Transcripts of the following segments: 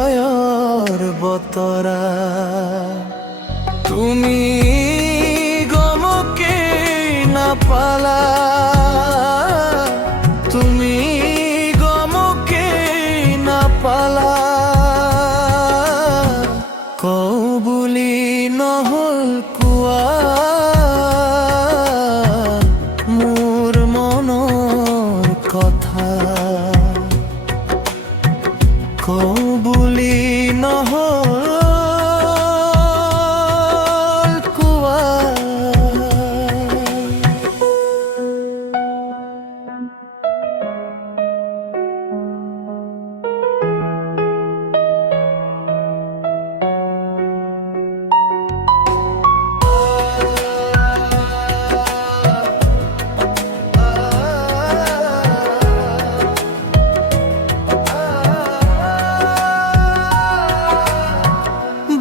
হৃদয়ৰ বতৰা তুমি গমকে নাপালা তুমি গমকে নাপালা কওঁ বুলি নহ'ল কোৱা মোৰ মনৰ কথা কওঁ বুলি নহ'ল কোৱা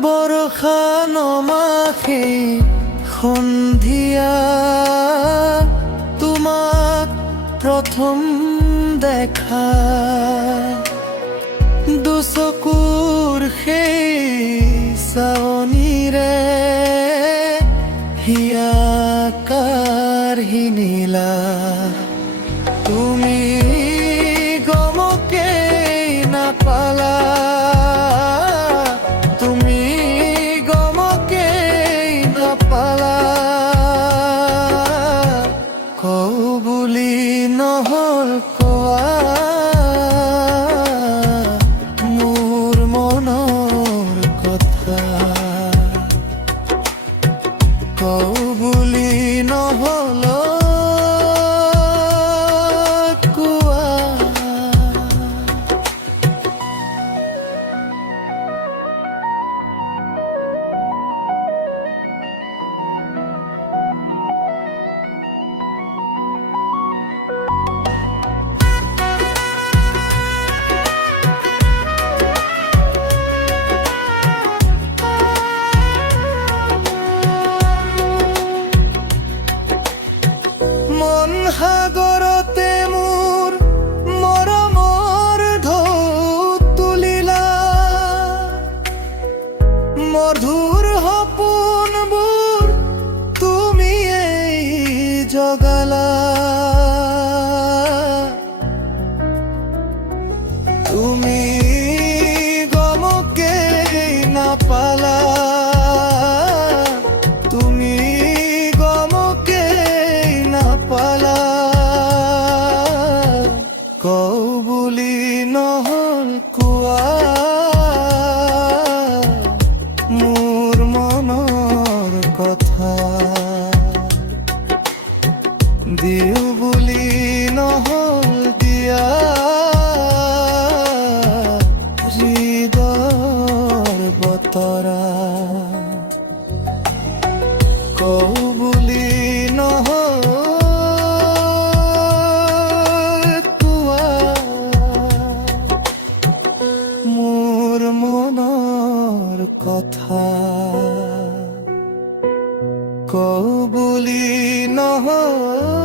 বৰষা নমাখে সন্ধিয়া তোমাক প্ৰথম দেখা দুচকুৰ সেই চাৱনিৰে হিয়া কাঢ়ি নিলা তুমি গমকে নাপালা কওঁ বুলি নহ'ল কোৱা মোৰ মনৰ কথা কওঁ বুলি নহ'ল কোৱা সাগৰতে মোৰ মৰমৰ ঢৌ তুলিলা মধুৰ সপোনবোৰ তুমিয়েই জগালা তুমি গমকে নাপালা তুমি গমকে নাপালা কওঁ বুলি নহ'ল কোৱা মোৰ মনৰ কথা দিওঁ বুলি নহ'ল দিয়া হৃদয়ৰ বতৰা কওঁ বুলি নহ'ল মোৰ মনৰ কথা কওঁ বুলি নহ'ল